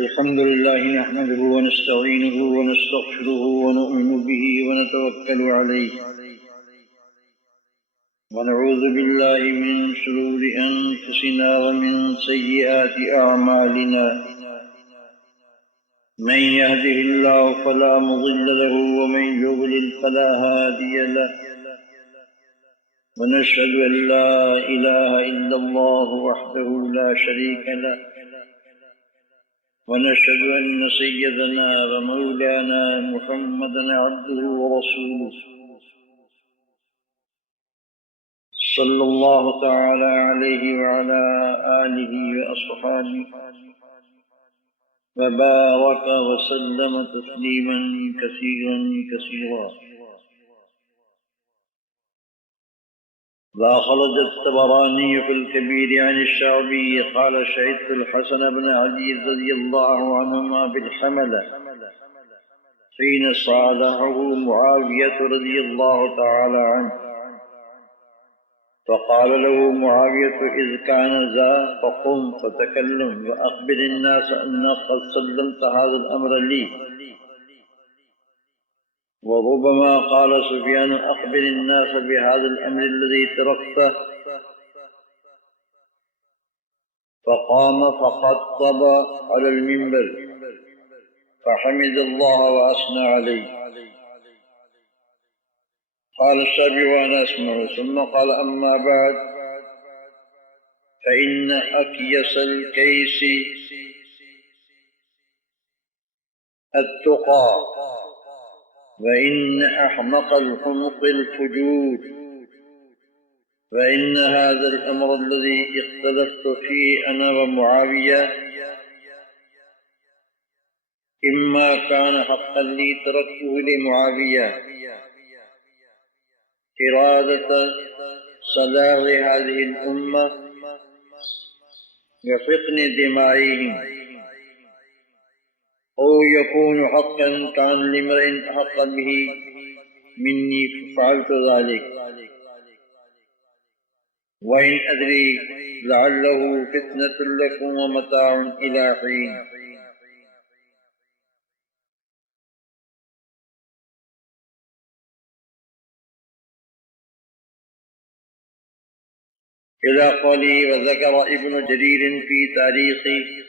الحمد لله نحمده ونستعينه ونستغفره ونؤمن به ونتوكل عليه ونعوذ بالله من شرور أنفسنا ومن سيئات أعمالنا من يهده الله فلا مضل له ومن يضلل فلا هادي له ونشهد أن لا إله إلا الله وحده لا شريك له ونشهد أن سيدنا ومولانا محمدا عبده ورسوله صلى الله تعالى عليه وعلى آله وأصحابه وبارك وسلم تسليما كثيرا كثيرا. وأخرج الطبراني في الكبير عن الشعبي قال شهدت الحسن بن علي رضي الله عنهما بالحملة حين صالحه معاوية رضي الله تعالى عنه فقال له معاوية إذ كان ذا فقم فتكلم وأخبر الناس أنك قد سلمت هذا الأمر لي. وربما قال سفيان أخبر الناس بهذا الأمر الذي تركته. فقام فخطب على المنبر فحمد الله وأثنى عليه. قال الشعبي وأنا أسمع ثم قال أما بعد فإن أكيس الكيس التقى وإن أحمق الحمق الفجور وإن هذا الأمر الذي اختلفت فيه أنا ومعاوية إما كان حقا لي تركته لمعاوية إرادة صلاح هذه الأمة وفقن دمائهم أو يكون حقا كان لامرئ حقا به مني ففعلت ذلك. وإن أدري لعله فتنة لكم ومتاع إلى حين. إلى قوله وذكر ابن جرير في تاريخه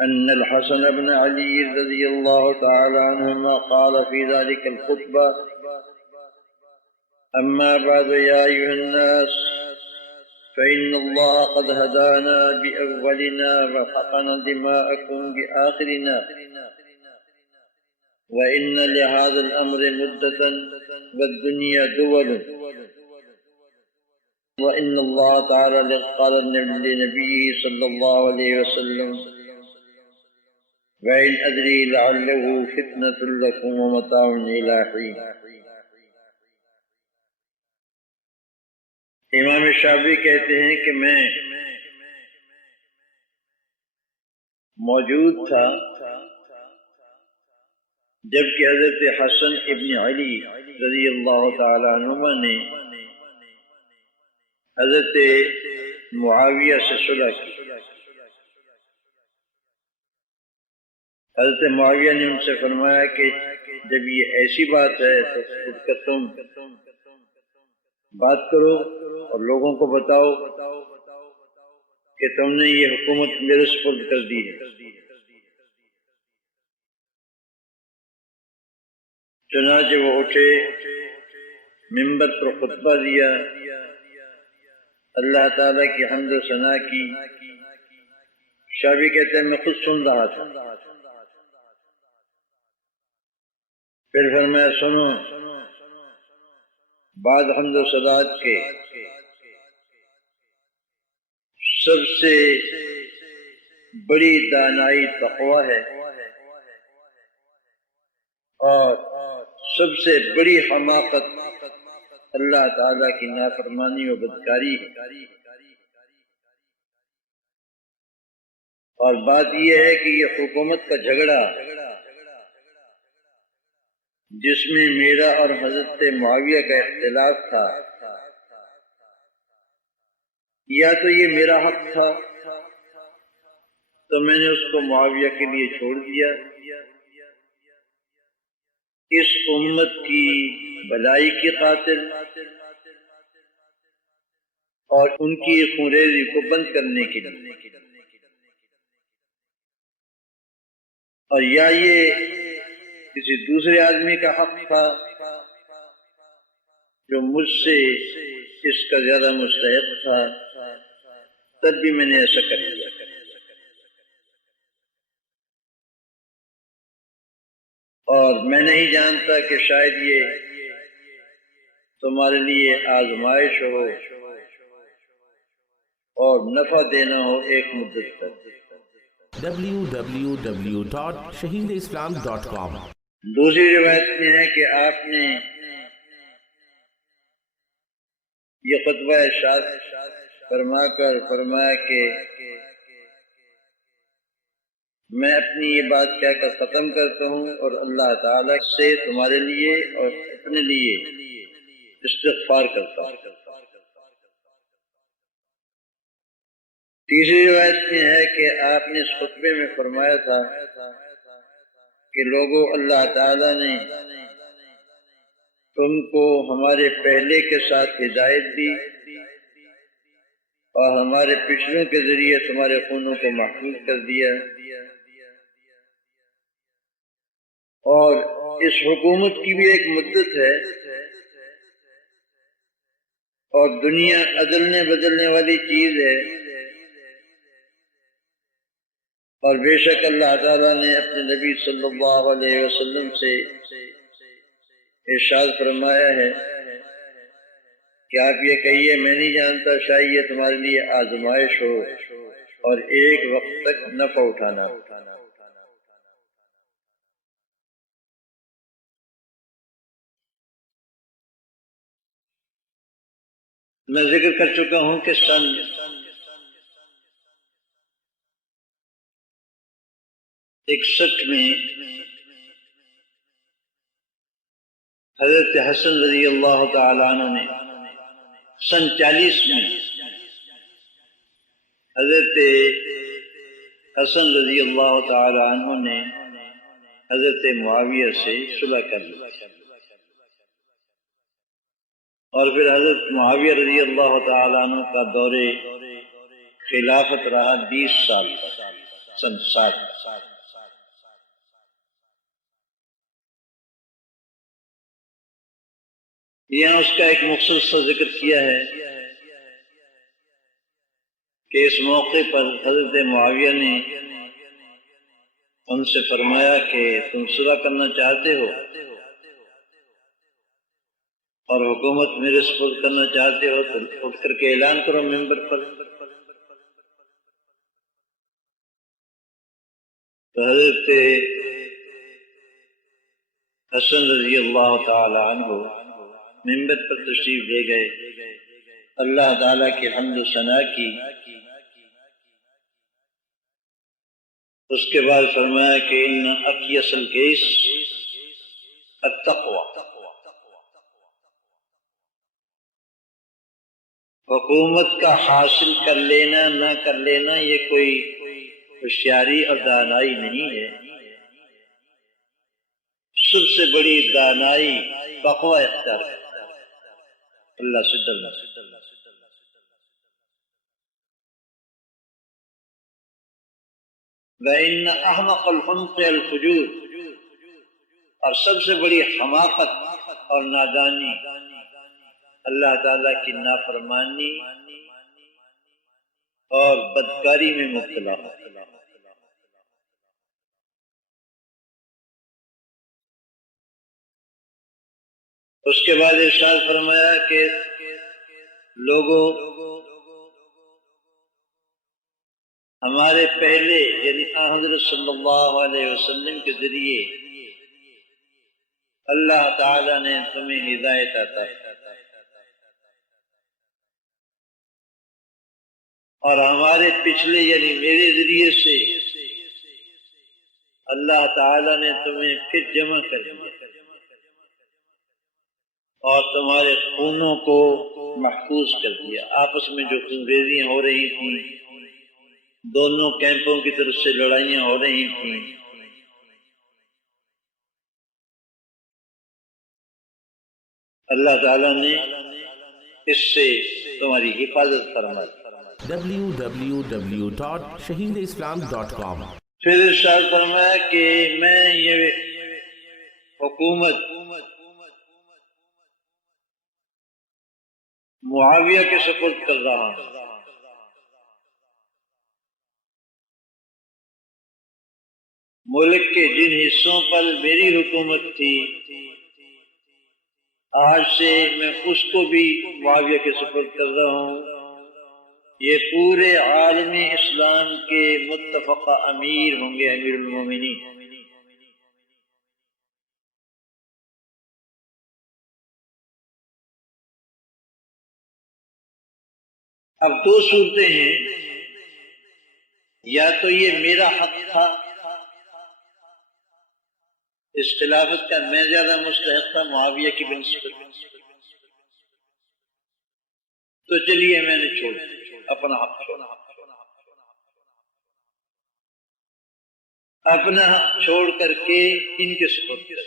أن الحسن بن علي رضي الله تعالى عنهما قال في ذلك الخطبة أما بعد يا أيها الناس فإن الله قد هدانا بأولنا وحقن دماءكم بآخرنا وإن لهذا الأمر مدة والدنيا دول وإن الله تعالى قال لنبيه صلى الله عليه وسلم وإن أدري لعله فتنة لكم ومتاع إلى حين. امام شافعی کہتے ہیں کہ میں موجود تھا جبکہ حضرت حسن ابن علی رضی اللہ تعالی عنہما نے حضرت معاویہ سے صلح کی. حضرت معاویہ نے ان سے فرمایا کہ جب یہ ایسی بات ہے تو خود کا تم بات کرو اور لوگوں کو بتاؤ کہ تم نے یہ حکومت میرے سپرد کر دی ہے. چنانچہ وہ اٹھے، منبر پر خطبہ دیا، اللہ تعالیٰ کی حمد و ثنا کی. شافعی کہتے ہیں میں خود سن رہا تھا. پھر فرمایا سنو، بعد حمد و ثناء کے سب سے بڑی دانائی تقوی ہے اور سب سے بڑی حماقت اللہ تعالیٰ کی نافرمانی و بدکاری ہے. اور بات یہ ہے کہ یہ حکومت کا جھگڑا جس میں میرا اور حضرت معاویہ کا اختلاف تھا، یا تو یہ میرا حق تھا تو میں نے اس کو معاویہ کے لیے چھوڑ دیا۔ اس امت کی بھلائی کی خاطر اور ان کی خونریزی کو بند کرنے کے لیے، اور یا یہ کسی دوسرے آدمی کا حق تھا جو مجھ سے اس کا زیادہ مستحق تھا، تب بھی میں نے ایسا کر لیا۔ اور میں نہیں جانتا کہ شاید یہ تمہارے لیے آزمائش ہو اور نفع دینا ہو ایک مدت تک۔ www.shaheedislam.com دوسری روایت میں ہے کہ آپ نے یہ خطبہ ارشاد فرما کر فرمایا کہ میں اپنی یہ بات کہہ کر ختم کرتا ہوں اور اللہ تعالیٰ سے تمہارے لیے اور اپنے لیے استغفار کرتا ہوں۔ تیسری روایت میں ہے کہ آپ نے اس خطبے میں فرمایا تھا کہ لوگوں، اللہ تعالیٰ نے تم کو ہمارے پہلے کے ساتھ ہدایت دی اور ہمارے پچھلوں کے ذریعے تمہارے خونوں کو محفوظ کر دیا، اور اس حکومت کی بھی ایک مدت ہے، اور دنیا عدلنے بدلنے والی چیز ہے، اور بے شک اللہ تعالیٰ نے اپنے نبی صلی اللہ علیہ وسلم سے ارشاد فرمایا ہے کہ آپ یہ کہیے میں نہیں جانتا شاید یہ تمہارے لیے آزمائش ہو اور ایک وقت تک نفع اٹھانا ہو۔ میں ذکر کر چکا ہوں کہ سن 61 میں حضرت حسن رضی اللہ تعالی عنہ نے، سن 40 میں حضرت حسن رضی اللہ تعالی عنہ نے حضرت معاویہ سے صلح کر لی، اور پھر حضرت معاویہ رضی اللہ تعالی عنہ کا دور خلافت رہا 20 سال، سن 60۔ یہاں اس کا ایک مختصر سا ذکر کیا ہے کہ اس موقع پر حضرت معاویہ نے ان سے فرمایا کہ تم صلح کرنا چاہتے ہو اور حکومت میرے سپرد کرنا چاہتے ہو تو اٹھ کر کے اعلان کرو ممبر پر۔ تو حضرت حسن رضی اللہ تعالی عنہ ممبر پر تشریف لے گئے، اللہ تعالیٰ کی حمد و ثنا کی، اس کے بعد فرمایا کہ ان اقیس الکیس التقوی، حکومت کا حاصل کر لینا نہ کر لینا یہ کوئی ہوشیاری اور دانائی نہیں ہے، سب سے بڑی دانائی تقوی اختیار ہے، اللہ سے ڈرنا۔ وَإِنَّ أَحْمَقَ الْحُمْقِ الْفُجُورِ، اور سب سے بڑی حماقت اور نادانی اللہ تعالیٰ کی نافرمانی اور بدکاری میں مبتلا ہو۔ اس کے بعد ارشاد فرمایا کہ لوگوں، ہمارے پہلے یعنی حضرت صلی اللہ علیہ وسلم کے ذریعے اللہ تعالیٰ نے تمہیں ہدایت عطا کی، اور ہمارے پچھلے یعنی میرے ذریعے سے اللہ تعالیٰ نے تمہیں پھر جمع کر دیا اور تمہارے خونوں کو محفوظ کر دیا۔ آپس میں جو خونریزیاں ہو رہی تھیں دونوں کیمپوں کی طرف سے لڑائیاں ہو رہی تھیں۔ اللہ تعالیٰ نے اس سے تمہاری حفاظت فرمائی۔ www.shaheedislam.com پھر ارشاد فرمایا کہ میں یہ حکومت معاویہ کے سپرد کر رہا ہوں۔ ملک کے جن حصوں پر میری حکومت تھی آج سے میں اس کو بھی معاویہ کے سپرد کر رہا ہوں۔ یہ پورے عالم اسلام کے متفقہ امیر ہوں گے، امیر المومنین۔ اب دو صورتیں ہیں، یا تو یہ میرا حق تھا، اس خلافت کا میں زیادہ مستحق تھا معاویہ کی بنسبت، تو چلیے میں نے چھوڑ اپنا حق چھوڑا، اپنا حق چھوڑ کر کے ان کے سپرد کر،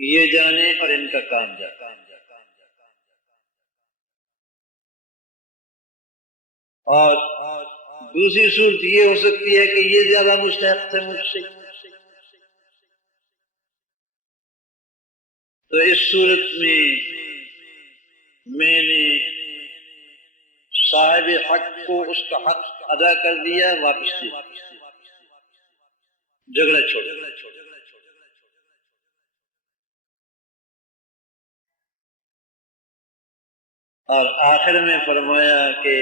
یہ جانے اور ان کا کام جانے۔ اور دوسری صورت یہ ہو سکتی ہے کہ یہ زیادہ مستحق تھے مجھ سے، تو اس صورت میں میں نے صاحب حق کو اس کا حق ادا کر دیا، واپس دے جھگڑا چھوڑ۔ اور آخر میں فرمایا کہ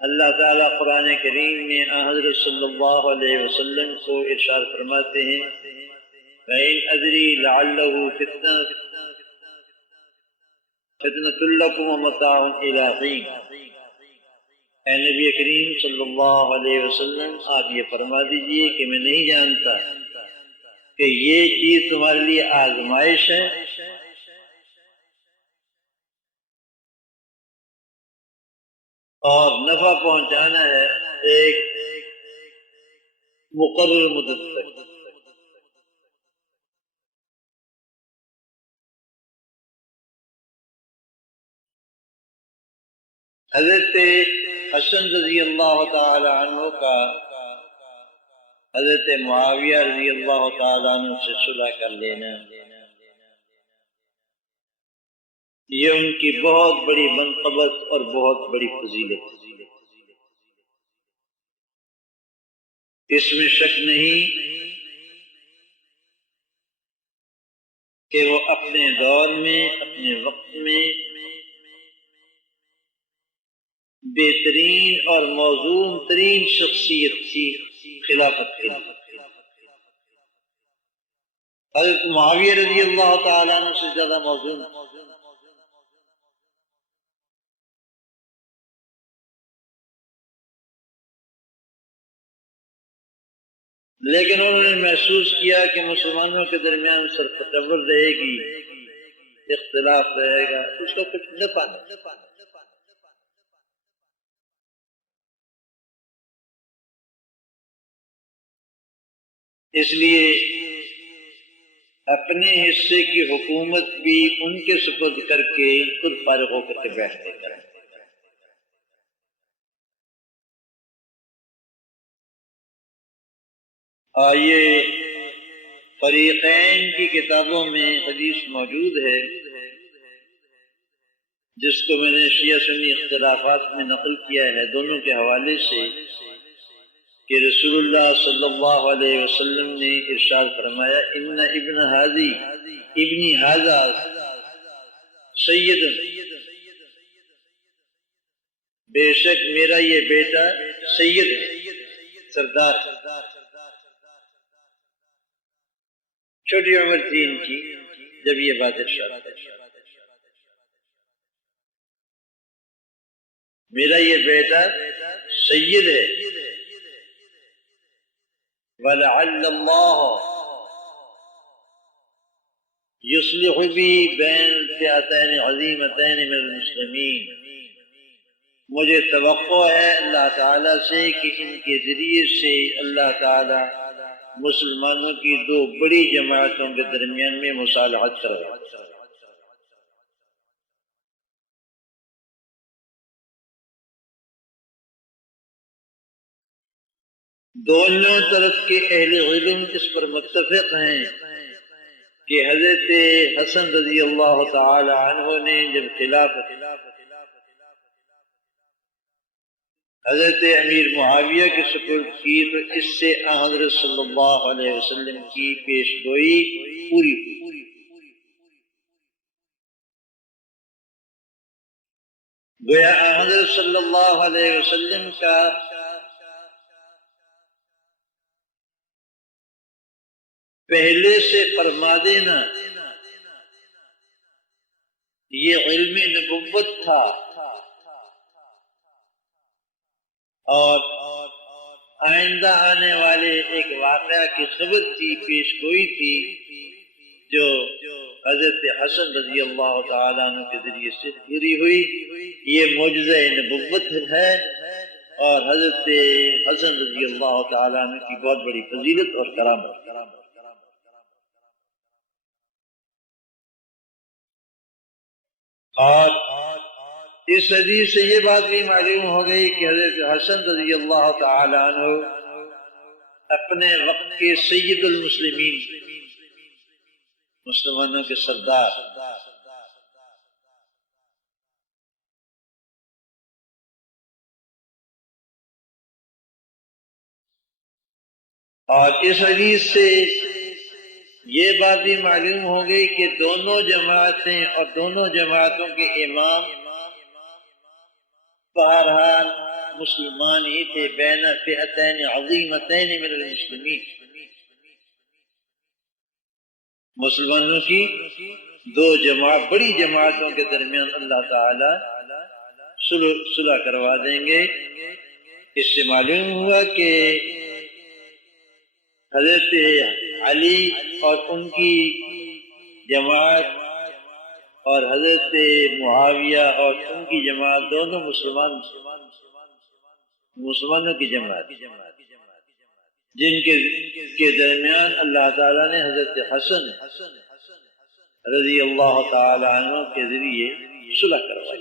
اللہ تعالیٰ قرآن کریم میں حضرت صلی اللہ علیہ وسلم کو ارشاد فرماتے ہیں فَإِنْ أَدْرِي لَعَلَّهُ فِتْنَةٌ لَكُمْ وَمَتَاعٌ إِلَىٰ حِينٍ۔ اے نبی کریم صلی اللہ علیہ وسلم، آپ یہ فرما دیجئے کہ میں نہیں جانتا کہ یہ چیز تمہارے لیے آزمائش ہے اور نفع پہنچانا ہے ایک مقرر مدت تک۔ حضرت حسن رضی اللہ تعالی عنہ کا حضرت معاویہ رضی اللہ تعالی عنہ سے صلح کر لینا، یہ ان کی بہت بڑی منقبت اور بہت بڑی فضیلت ہے۔ اس میں شک نہیں کہ وہ اپنے دور میں، اپنے وقت میں بہترین اور موزون ترین شخصیت تھی خلافت کے لیے۔ حضرت معاویہ رضی اللہ تعالیٰ عنہ سے زیادہ موزون، لیکن انہوں نے محسوس کیا کہ مسلمانوں کے درمیان سرتکبر رہے گی، اختلاف رہے گا، اس کا کچھ نہ پانا۔ اس لیے اپنے حصے کی حکومت بھی ان کے سپرد کر کے خود فارغ ہو کر کے بیٹھتے کریں۔ آئیے فریقین کی کتابوں میں حدیث موجود ہے جس کو میں نے شیعہ سنی اختلافات میں نقل کیا ہے دونوں کے حوالے سے، کہ رسول اللہ صلی اللہ علیہ وسلم نے ارشاد فرمایا ان ابنی ھذا سید، بے شک میرا یہ بیٹا سید ہے، سردار ہے۔ چھوٹی عمر تھی ان کی جب یہ بات ارشاد ہے، میرا یہ بیٹا سید ہے، وَلَعَلَّ اللَّهَ يُصْلِحُ بِي بَيْنَ فِئَتَيْنِ عَظِيمَتَيْنِ مِنَ الْمُسْلِمِينَ، مجھے توقع ہے اللہ تعالیٰ سے کہ ان کے ذریعے سے اللہ تعالیٰ مسلمانوں کی دو بڑی جماعتوں کے درمیان میں مصالحت کرے۔ دونوں طرف کے اہل علم اس پر متفق ہیں کہ حضرت حسن رضی اللہ تعالی عنہ نے جب خلافت حضرت امیر معاویہ کے سپرد کی تو اس سے حضرت صلی اللہ علیہ وسلم کی پیش گوئی پوری ہوئی۔ گویا حضرت صلی اللہ علیہ وسلم کا پہلے سے فرما دینا یہ علم نبوت تھا، اور آئندہ آنے والے ایک واقعہ کی خبر تھی، پیش گوئی تھی، جو حضرت حسن رضی اللہ تعالیٰ عنہ کے ذریعے سے پوری ہوئی۔ یہ معجزہ نبوت ہے اور حضرت حسن رضی اللہ تعالیٰ عنہ کی بہت بڑی فضیلت اور کرامت۔ اور اس حدیث سے یہ بات بھی معلوم ہو گئی کہ حضرت حسن رضی اللہ تعالی عنہ اپنے وقت کے سید المسلمین، مسلمانوں کے سردار، اور اس حدیث سے یہ بات بھی معلوم ہو گئی کہ دونوں جماعتیں اور دونوں جماعتوں کے امام بہرحال مسلمان ہی تھے، بین فئتین عظیمتین من المسلمین، مسلمانوں کی دو بڑی جماعتوں کے درمیان اللہ تعالی صلح کروا دیں گے۔ اس سے معلوم ہوا کہ حضرت علی اور ان کی جماعت اور حضرت معاویہ اور ان کی جماعت دونوں مسلمانوں کی جماعت، جن کے درمیان اللہ تعالیٰ نے حضرت حسن رضی اللہ تعالی عنہ کے ذریعے صلح کروائی۔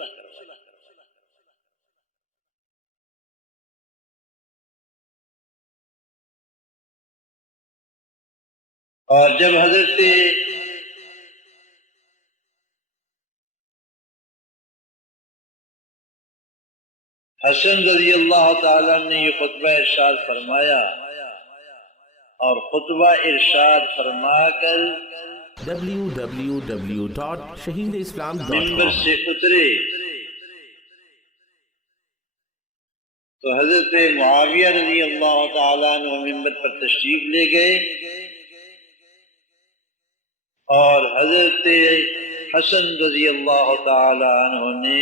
اور جب حضرت حسن رضی اللہ تعالیٰ نے یہ خطبہ ارشاد فرمایا، اور خطبہ ارشاد فرما کر ممبر سے اترے تو حضرت معاویہ رضی اللہ تعالیٰ عنہ ممبر پر تشریف لے گئے، اور حضرت حسن رضی اللہ تعالی عنہ نے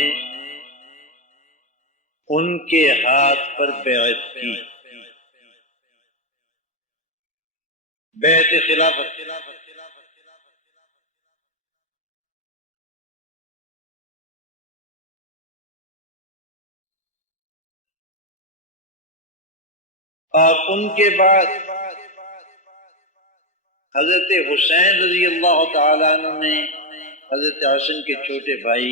ان کے ہاتھ پر بیعت کی، بیعت خلافت۔ اور ان کے بعد حضرت حسین رضی اللہ تعالیٰ عنہ نے حضرت حسن کے چھوٹے بھائی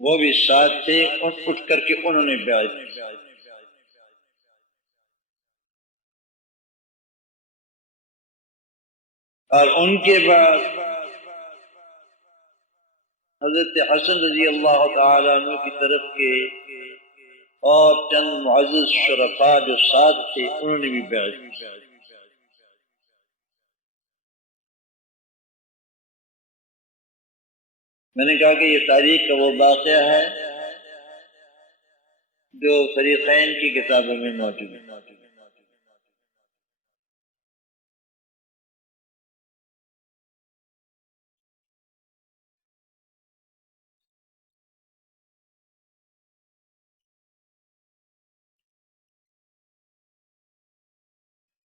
وہ بھی ساتھ تھے، اٹھ کر کے انہوں نے بیعت کی۔ اور ان کے بعد حضرت حسن رضی اللہ تعالیٰ عنہ کی طرف کے اور چند معزز شرفاء جو ساتھ تھے انہوں نے بھی بیعت کی۔ میں نے کہا کہ یہ تاریخ کا وہ واقعہ ہے جو فریقین کی کتابوں میں موجود ہے۔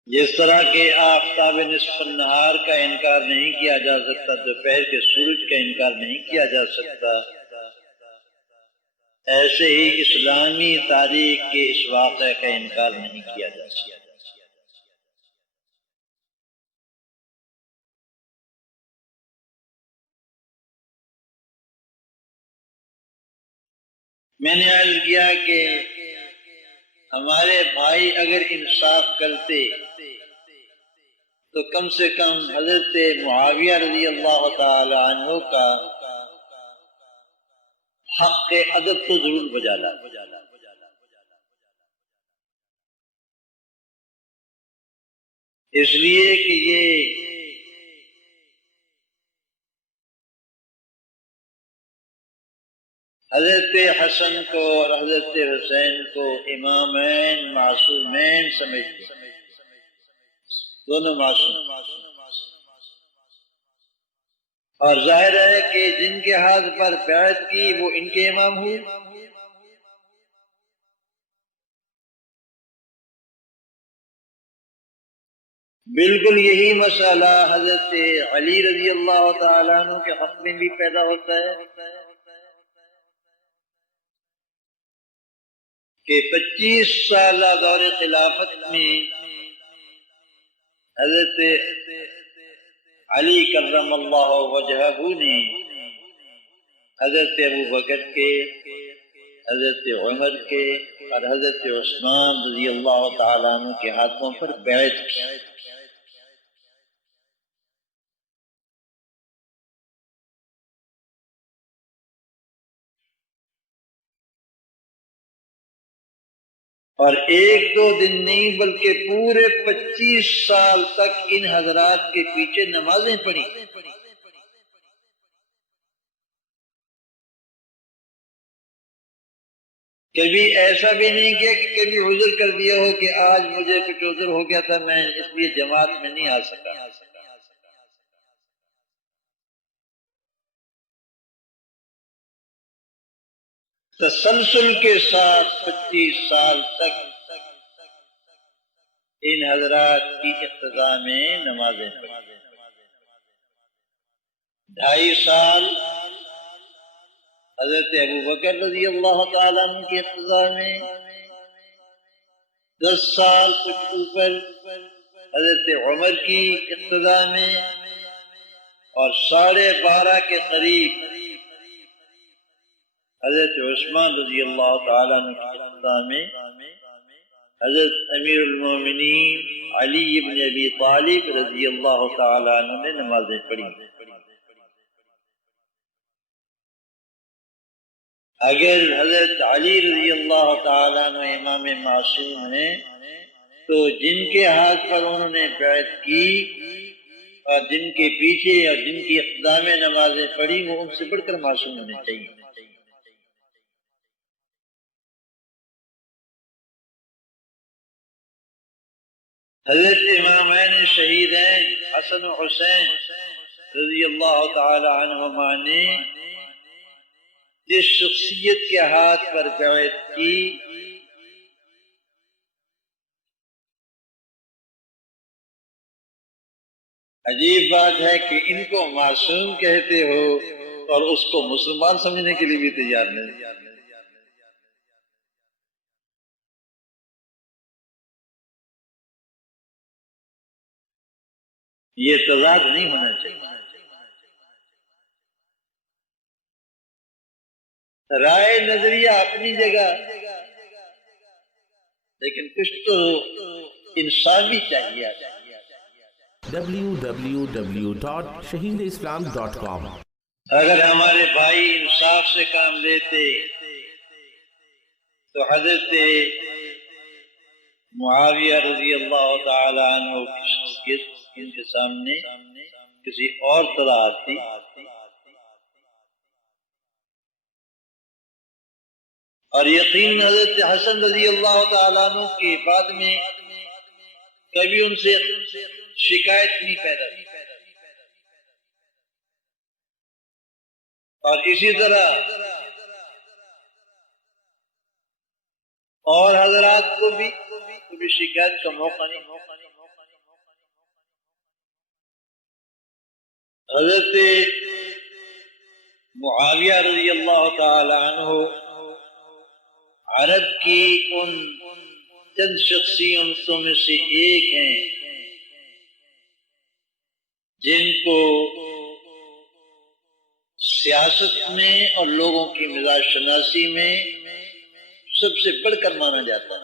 جس طرح کہ آفتاب نصف النہار کا انکار نہیں کیا جا سکتا، دوپہر کے سورج کا انکار نہیں کیا جا سکتا، ایسے ہی اسلامی تاریخ کے اس واقعے کا انکار نہیں کیا جا سکتا۔ میں نے عرض کیا کہ ہمارے بھائی اگر انصاف کرتے تو کم سے کم حضرت معاویہ رضی اللہ تعالی عنہ کا حق ادب تو ضرور بجا لاتے۔ اس لیے کہ یہ حضرت حسن کو اور حضرت حسین کو امامین معصومین سمجھتے ہیں، دونوں معصوم، اور ظاہر ہے کہ جن کے ہاتھ پر بیعت کی وہ ان کے امام ہوئے۔ بالکل یہی مسئلہ حضرت علی رضی اللہ تعالیٰ عنہ کے حق میں بھی پیدا ہوتا ہے کہ 25 سالہ دور خلافت میں حضرت علی کرم اللہ وجہہ نے حضرت ابوبکر کے، حضرت عمر کے اور حضرت عثمان رضی اللہ تعالیٰ عنہ کے ہاتھوں پر بیعت کی۔ اور ایک دو دن نہیں بلکہ پورے 25 سال تک ان حضرات کے پیچھے نمازیں پڑھی۔ کبھی ایسا بھی نہیں کیا کہ کبھی عذر کر دیا ہو کہ آج مجھے کچھ عذر ہو گیا تھا، میں اس لیے جماعت میں نہیں آ سکا۔ تسلسل کے ساتھ 25 سال تک ان حضرات کی اقتداء میں نمازیں پڑھی۔ 2.5 سال حضرت ابوبکر رضی اللہ تعالیٰ عنہ کی اقتداء میں، 10 سال کچھ اوپر حضرت عمر کی اقتداء میں، اور 12.5 کے قریب حضرت عثمان رضی اللہ تعالیٰ عنہ کی اقتداء میں حضرت امیر المومنین علی بن ابی طالب رضی اللہ تعالیٰ عنہ نے نمازیں پڑھی۔ اگر حضرت علی رضی اللہ تعالیٰ عنہ امام معصوم ہیں تو جن کے ہاتھ پر انہوں نے بیعت کی اور جن کے پیچھے اور جن کی اقتداء میں نمازیں پڑھی وہ ان سے بڑھ کر معصوم ہونے چاہیے۔ حضرت امامین شہیدین حسن و حسین رضی اللہ تعالی عنہما نے جس شخصیت کے ہاتھ پر بیعت کی عجیب بات ہے کہ ان کو معصوم کہتے ہو اور اس کو مسلمان سمجھنے کے لیے بھی تیار نہیں۔ یہ تضاد نہیں ہونا چاہیے۔ رائے نظریہ اپنی جگہ، لیکن کچھ تو انصاف بھی چاہیے۔ www.shaheedislam.com اگر ہمارے بھائی انصاف سے کام لیتے تو حضرت معاویہ رضی اللہ تعالی عنہ کی شخصیت ان کے سامنے کسی اور طرح آتی، اور یقین حضرت حسن رضی اللہ تعالیٰ عنہ کے بعد میں کبھی ان سے شکایت نہیں پیدا کی، اور اسی طرح اور حضرات کو بھی کبھی شکایت کا موقع نہیں۔ حضرت معاویہ رضی اللہ تعالی عنہ عرب کی ان چند شخصیتوں میں سے ایک ہیں جن کو سیاست میں اور لوگوں کی مزاج شناسی میں سب سے بڑھ کر مانا جاتا ہے۔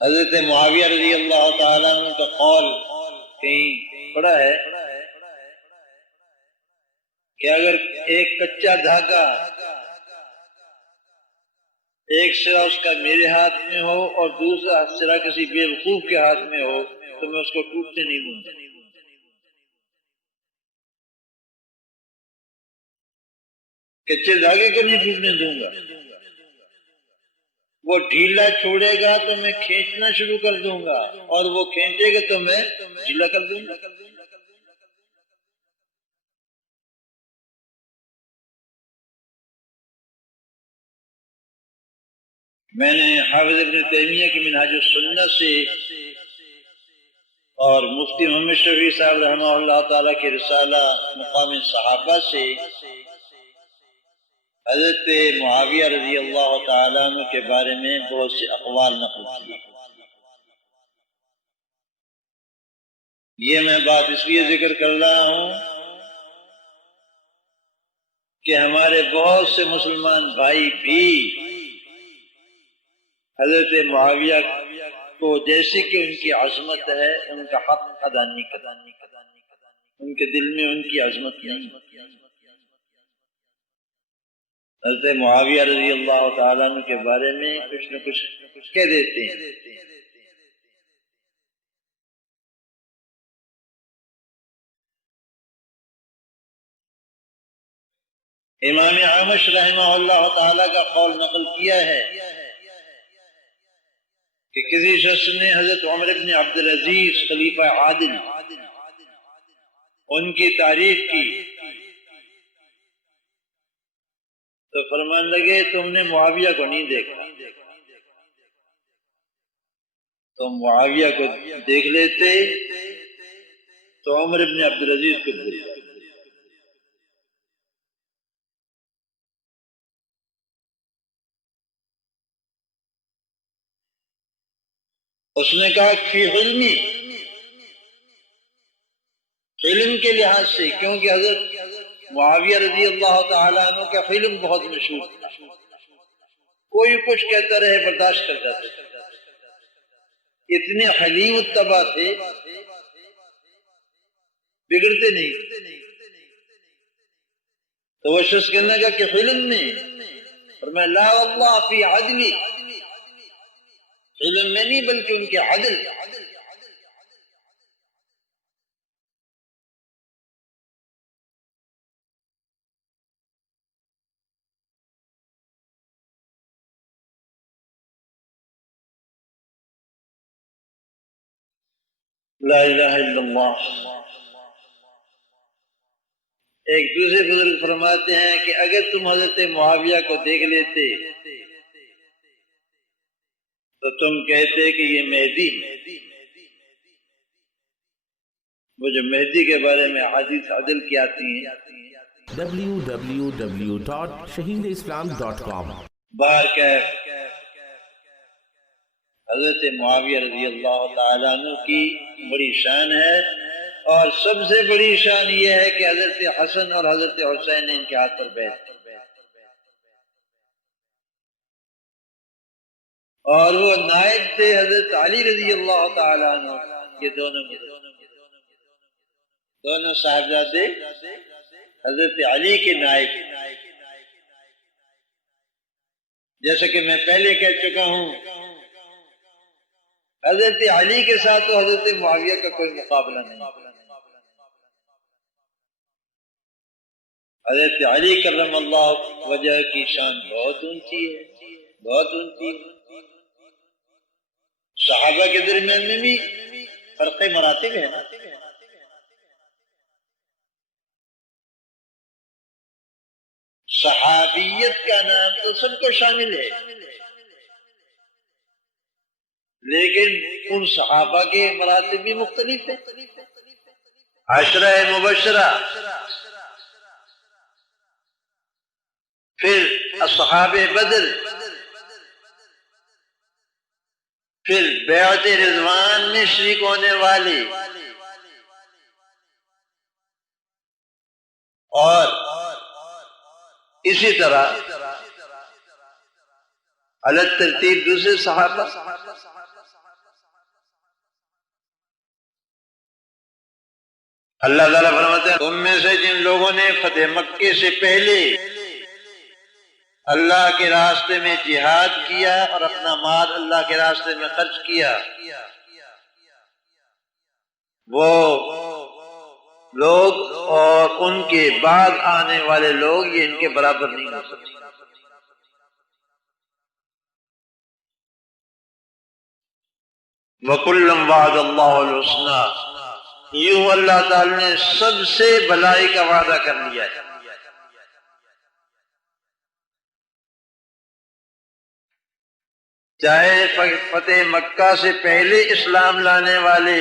حضرت معاویہ رضی اللہ تعالیٰ عنہ کا قول کہیں پڑا ہے کہ اگر ایک کچا دھاگا ایک سرا اس کا میرے ہاتھ میں ہو اور دوسرا سرا کسی بے وقوف کے ہاتھ میں ہو تو میں اس کو ٹوٹنے نہیں دوں گا۔ کچے دھاگے کو نہیں ٹوٹنے دوں گا، وہ ڈھیلا چھوڑے گا تو میں کھینچنا شروع کر دوں گا، اور وہ کھینچے گا تو میں ڈھیلا کر دوں گا۔ میں نے حافظ ابن تیمیہ کی منہاج السنہ سے اور مفتی محمد شفیع صاحب رحمہ اللہ تعالیٰ کے رسالہ مقام صحابہ سے حضرت معاویہ رضی اللہ تعالیٰ عنہ کے بارے میں بہت سے اقوال نقل کیے۔ یہ میں بات اس لیے ذکر کر رہا ہوں کہ ہمارے بہت سے مسلمان بھائی بھی حضرت معاویہ کو جیسے کہ ان کی عظمت ہے ان کا حق ادا نہیں کرتے، ان کے دل میں ان کی عظمت نہیں۔ حضرت معاویہ رضی اللہ تعالیٰ عنہ کے بارے میں کچھ نہ کچھ کہہ دیتے ہیں۔ امام اعمش رحمہ اللہ تعالیٰ کا قول نقل کیا ہے کہ کسی شخص نے حضرت عمر بن عبد العزیز خلیفہ عادل ان کی تعریف کی تو فرمان لگے تم نے معاویہ کو نہیں دیکھا، تم معاویہ کو دیکھ لیتے تو عمر بن عبد العزیز کو بھول جاتے۔ اس نے کہا فی علمی، علم کے لحاظ سے، کیونکہ حضرت معاویہ رضی اللہ تعالیٰ عنہ کا علم بہت مشہور تھا، کوئی کچھ کہتا رہے برداشت کر جاتے، اتنے حلیم الطبع تھے، بگڑتے نہیں۔ تو وہ شخص کہنے لگا کہ علم میں، فرمایا لا واللہ فی عدلی، علم میں نہیں بلکہ ان کے عدل۔ لا الہ الا اللہ۔ ایک دوسرے بزرگ فرماتے ہیں کہ اگر تم حضرت معاویہ کو دیکھ لیتے تو تم کہتے کہ یہ مہدی ہے۔ وہ جو مہدی کے بارے میں حدیث عدل کی آتی ہیں www.shaheedislam.com۔ باہر کہ حضرت معاویہ رضی اللہ تعالیٰ عنہ کی بڑی شان ہے، اور سب سے بڑی شان یہ ہے کہ حضرت حسن اور حضرت حسین نے ان کے ہاتھ پر بیعت کی، اور وہ نائب تھے حضرت علی رضی اللہ تعالیٰ عنہ۔ یہ دونوں صاحبزادے حضرت علی کے نائب، جیسا کہ میں پہلے کہہ چکا ہوں حضرت علی کے ساتھ تو حضرت معاویہ کا کوئی مقابلہ نہیں۔ حضرت علی کرم اللہ وجہ کی شان بہت اونچی ہے، بہت اونچی ہے۔ صحابہ کے درمیان میں بھی فرق مراتب ہے نا۔ صحابیت کا نام تو سب کو شامل ہے، لیکن ان صحابہ کے مراتب بھی مختلف ہیں۔ عشرہ مبشرہ پھر اصحاب بدر، پھر بیعت رضوان میں شریک ہونے والے، اور اسی طرح الگ ترتیب دوسرے صحابہ۔ اللہ تعالیٰ فرماتے ہیں تم میں سے جن لوگوں نے فتح مکے سے پہلے اللہ کے راستے میں جہاد کیا اور اپنا مال اللہ کے راستے میں خرچ کیا، وہ لوگ اور ان کے بعد آنے والے لوگ یہ ان کے برابر نہیں ہو سکتے۔ وَكُلًّا وَعَدَ اللَّهُ الْحُسْنَىٰ، یوں اللہ تعالی نے سب سے بھلائی کا وعدہ کر لیا ہے۔ چاہے فتح مکہ سے پہلے اسلام لانے والے،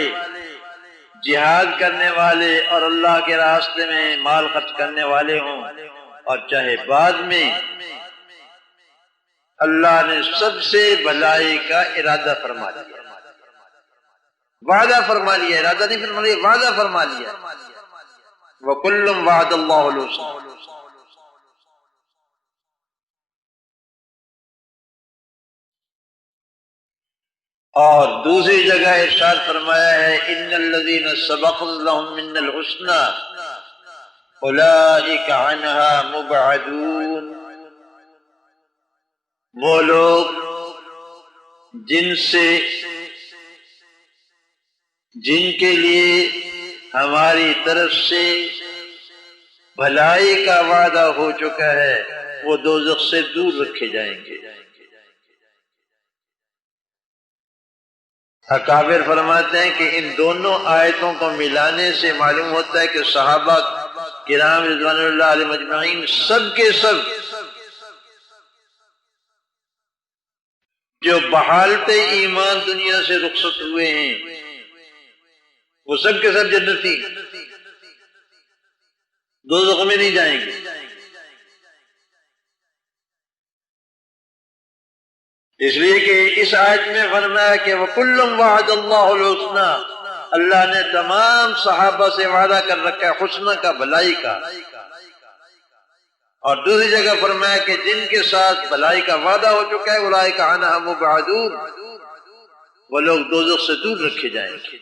جہاد کرنے والے اور اللہ کے راستے میں مال خرچ کرنے والے ہوں، اور چاہے بعد میں، اللہ نے سب سے بھلائی کا ارادہ فرما لیا، وعدہ فرما لیا، ارادہ نہیں فرما لیا، وعدہ فرما لیا۔ وَكُلًّا وَعَدَ اللَّهُ الْحُسْنَىٰ۔ اور دوسری جگہ ارشاد فرمایا ہے ان الذين سبق لهم من الحسنى اولئك عنها مبعدون، وہ لوگ جن کے لیے ہماری طرف سے بھلائی کا وعدہ ہو چکا ہے وہ دوزخ سے دور رکھے جائیں گے۔ اکابر فرماتے ہیں کہ ان دونوں آیتوں کو ملانے سے معلوم ہوتا ہے کہ صحابہ کرام رضوان اللہ علیہ مجمعین سب کے سب جو بحالت ایمان دنیا سے رخصت ہوئے ہیں وہ سب کے سب جنتی، دوزخ میں نہیں جائیں گے۔ اس لیے کہ اس آیت میں فرمایا کہ وَكُلًّا وَعَدَ اللَّهُ الْحُسْنَىٰ، اللہ نے تمام صحابہ سے وعدہ کر رکھا ہے حسنہ کا، بھلائی کا۔ اور دوسری جگہ فرمایا کہ جن کے ساتھ بھلائی کا وعدہ ہو چکا ہے اولئک عنہا مبعدون، وہ لوگ دوزخ سے دور رکھے جائیں گے۔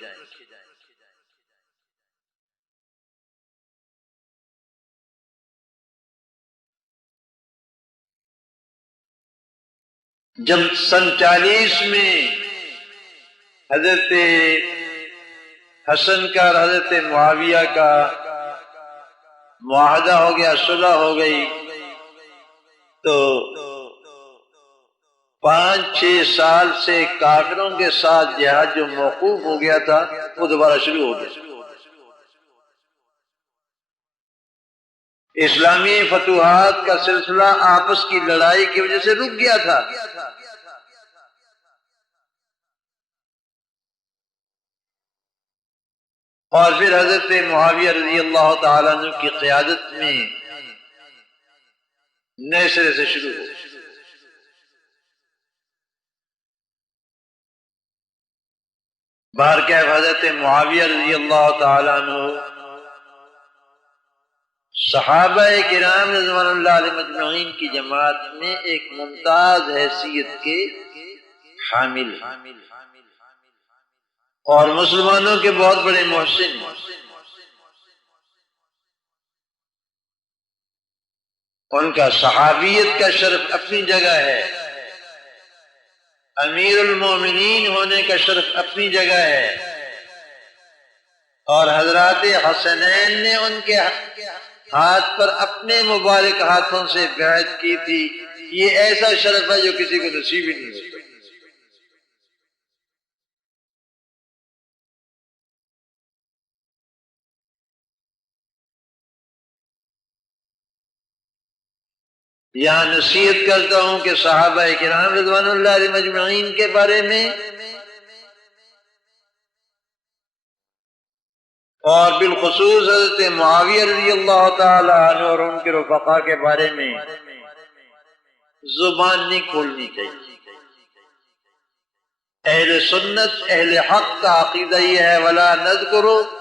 جب سن 40 میں حضرت حسن کا اور حضرت معاویہ کا معاہدہ ہو گیا، صلح ہو گئی، تو 5-6 سال سے کافروں کے ساتھ جہاد جو موقوف ہو گیا تھا وہ دوبارہ شروع ہو گیا۔ اسلامی فتوحات کا سلسلہ آپس کی لڑائی کی وجہ سے رک گیا تھا۔ اور پھر حضرت معاویہ رضی اللہ تعالیٰ عنہ کی قیادت میں نئے سرے سے شروع ہو۔ بہرکیف حضرت معاویہ رضی اللہ تعالیٰ عنہ صحابہ کرام رضوان اللہ علیہ مجمعین کی جماعت میں ایک ممتاز حیثیت کے حامل اور مسلمانوں کے بہت بڑے محسن۔ ان کا صحابیت کا شرف اپنی جگہ ہے، امیر المومنین ہونے کا شرف اپنی جگہ ہے، اور حضرات حسنین نے ان کے ہاتھ پر اپنے مبارک ہاتھوں سے بیعت کی تھی، یہ ایسا شرف ہے جو کسی کو نصیب ہی نہیں ہوتا۔ یہاں نصیحت کرتا ہوں کہ صحابہ کرام رضوان اللہ علیہ مجمعین کے بارے میں اور بالخصوص حضرت معاویہ رضی اللہ تعالی عنہ اور ان کے رفقا کے بارے میں زبان نہیں کھولنی چاہیے۔ اہل سنت اہل حق کا عقیدہ یہ ہے وَلَا نَذْكُرُهُمْ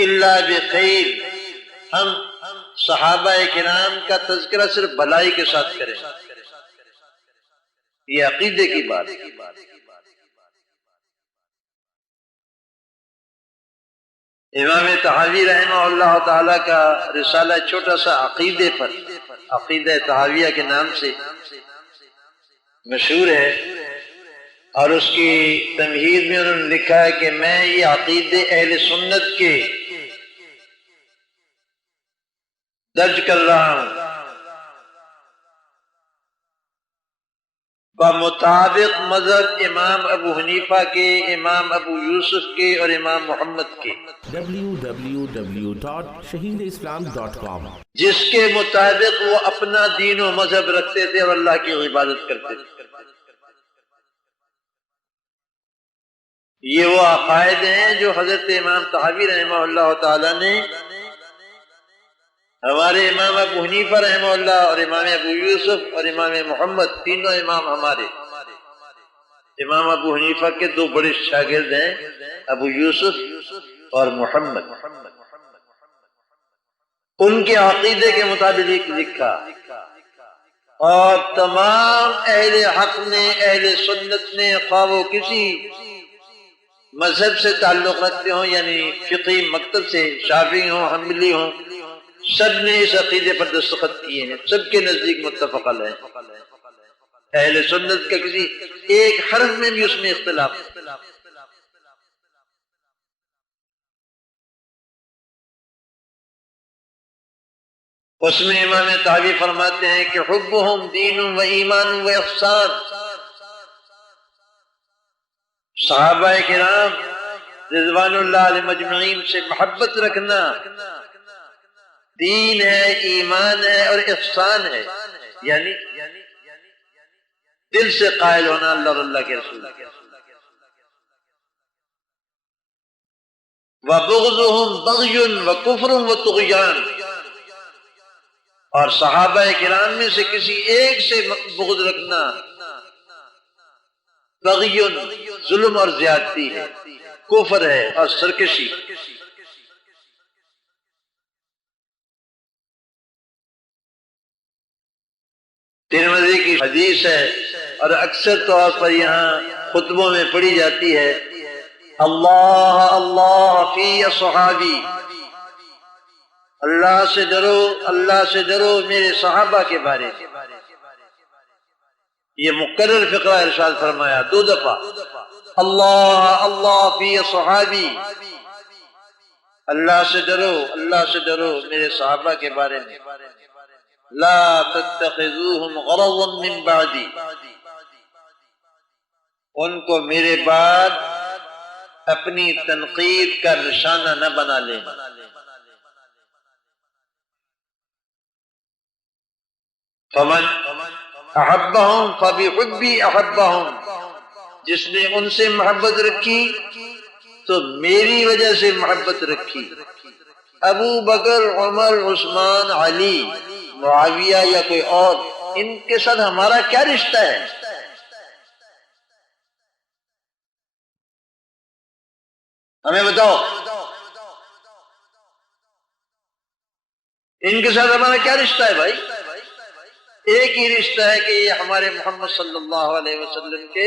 إِلَّا بِخَيْرٍ، ہم صحابہ کرام کا تذکرہ صرف بھلائی کے ساتھ کریں، یہ عقیدے کی بات ہے۔ امام طحاوی رحمہ اللہ تعالی کا رسالہ چھوٹا سا عقیدے پر، عقیدہ طحاویہ کے نام سے مشہور ہے، اور اس کی تمہید میں انہوں نے لکھا ہے کہ میں یہ عقیدے اہل سنت کے درج کر رہا ہوں بمطابق مذہب امام ابو حنیفہ کے، امام ابو یوسف کے اور امام محمد کے، www.shaheedislam.com، جس کے مطابق وہ اپنا دین و مذہب رکھتے تھے اور اللہ کی عبادت کرتے تھے۔ یہ وہ عقائد ہیں جو حضرت امام طحاوی رحمہ اللہ تعالی نے ہمارے امام ابو حنیفہ رحمہ اللہ اور امام ابو یوسف اور امام محمد، تینوں امام ہمارے، امام ابو حنیفہ کے دو بڑے شاگرد ہیں ابو یوسف اور محمد، ان کے عقیدے کے مطابق لکھا، اور تمام اہل حق نے، اہل سنت نے، خواہ وہ کسی مذہب سے تعلق رکھتے ہوں، یعنی فقہی مکتب سے، شافعی ہوں، حنبلی ہوں، سب نے اس عقیدے پر دستخط کیے ہیں، سب کے نزدیک متفق علیہ ہے۔ اہل سنت کا کسی ایک حرف میں بھی اس میں اختلاف ہے۔ اس میں امام طحاوی فرماتے ہیں کہ حبہم دین و ایمان و احسان، صحابہ کرام رضوان اللہ علیہ مجمعین سے محبت رکھنا دین ہے، ایمان ہے اور احسان ہے، یعنی دل سے قائل ہونا اللہ اور اللہ کے رسول۔ وَبُغْضُهُمْ بَغْيٌ وَكُفْرٌ وَطُغْيَانٌ، اور صحابہ کرام میں سے کسی ایک سے بغض رکھنا بغیٌ، ظلم اور زیادتی ہے، کفر ہے اور سرکشی۔ ترمذی کی حدیث ہے اور اکثر طور پر یہاں خطبوں میں پڑھی جاتی ہے، اللہ اللہ فی اصحابی، اللہ سے ڈرو، اللہ سے ڈرو میرے صحابہ کے بارے میں۔ یہ مقرر فقرہ ارشاد فرمایا 2 دفعہ، اللہ اللہ فی اصحابی، اللہ سے ڈرو، اللہ سے ڈرو میرے صحابہ کے بارے میں۔ لا تتخذوهم غرضا من بعدی، ان کو میرے بعد اپنی تنقید کا نشانہ نہ بنا لیں۔ فمن احبہم فبحبی احبہم، جس نے ان سے محبت رکھی تو میری وجہ سے محبت رکھی۔ ابو بکر، عمر، عثمان، علی، معاویہ یا کوئی اور، ان کے ساتھ ہمارا کیا رشتہ ہے؟ ہمیں بتاؤ، ان کے ساتھ ہمارا کیا رشتہ ہے بھائی؟ ایک ہی رشتہ ہے کہ یہ ہمارے محمد صلی اللہ علیہ وسلم کے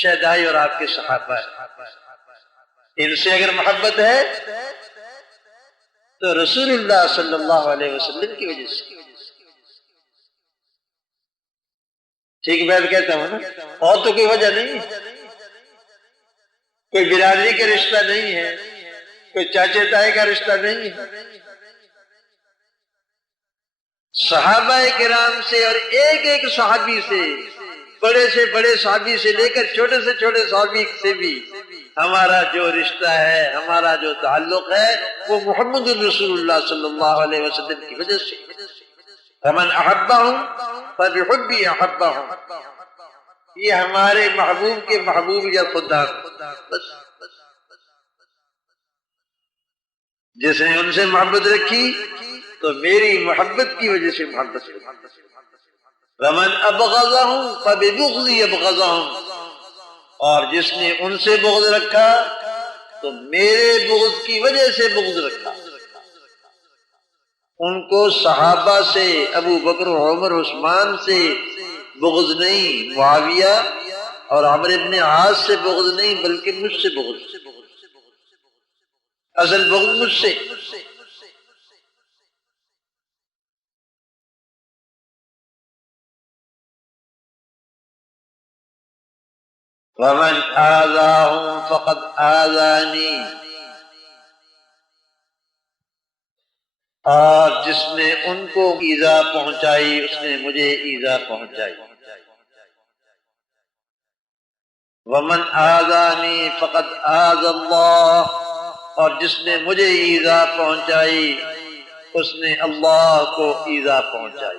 شہدائی اور آپ کے صحابہ ہیں۔ ان سے اگر محبت ہے تو رسول اللہ صلی اللہ علیہ وسلم کی وجہ سے۔ ٹھیک بات کہتا ہوں نا، اور تو کوئی وجہ نہیں، کوئی برادری کا رشتہ نہیں ہے، کوئی چاچے تائے کا رشتہ نہیں ہے۔ صحابہ کرام سے اور ایک ایک صحابی سے، بڑے سے بڑے صحابی سے لے کر چھوٹے سے چھوٹے صحابی سے بھی ہمارا جو رشتہ ہے، ہمارا جو تعلق ہے، وہ محمد الرسول اللہ صلی اللہ علیہ وسلم کی وجہ سے۔ فمن احبہم فبحبی احبہم، یہ ہمارے محبوب کے محبوب یا خدا، بس جس نے ان سے محبت رکھی تو میری محبت کی وجہ سے محبت رکھی۔ ومن ابغضهم فببغض يبغضهم، اور جس نے ان سے بغض رکھا تو میرے بغض کی وجہ سے بغض رکھا۔ ان کو صحابہ سے، ابو بکر عمر عثمان سے بغض نہیں، معاویہ اور عمرو بن عاص سے بغض نہیں، بلکہ مجھ سے بغض، اصل بغض مجھ سے۔ ومن آذاهم فقد آذانی، اور جس نے ان کو ایذا پہنچائی اس نے مجھے ایذا پہنچائی۔ ومن آذانی فقد آذى اللہ، اور جس نے مجھے ایذا پہنچائی اس نے اللہ کو ایذا پہنچائی۔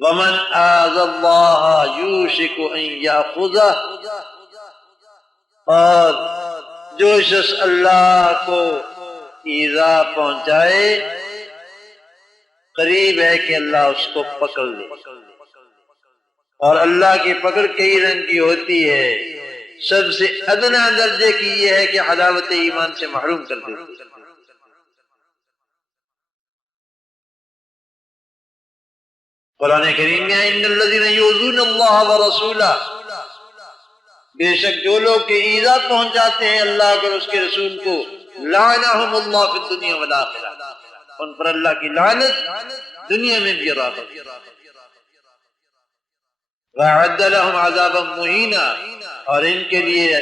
ومن آذى اللہ یوشک ان یاخذہ، اور جو شخص اللہ کو ایذا پہنچائے قریب ہے کہ اللہ اس کو پکڑ لے، اور اللہ کی پکڑ کئی رنگ کی ہوتی ہے، سب سے ادنا درجے کی یہ ہے کہ حلاوت ایمان سے محروم کر دیتی ہے۔ قرآن کریم میں ان الذین یؤذون اللہ ورسولہ، بے شک جو لوگ کہ ایذا پہنچاتے ہیں اللہ کو اور اس کے رسول کو، لعنہم اللہ فی الدنیا والآخرہ، ان پر اللہ کی لعنت دنیا میں بھی اور آخرت میں۔ وَأَعَدَّ لَهُمْ عَذَابًا مُهِينًا، اور ان کے لیے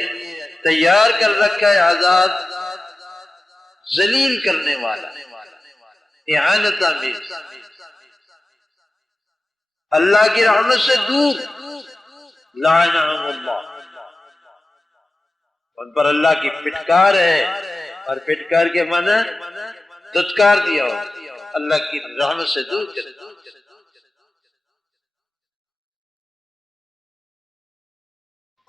تیار کر رکھا ہے عذاب ذلیل کرنے والا، اہانت آمیز، اللہ کی رحمت سے دور۔ لعنہم اللہ، ان پر اللہ کی پھٹکار ہے، اور پھٹکار کے معنی دھتکار دیا ہو، اللہ کی رحمت سے دور کر دیا۔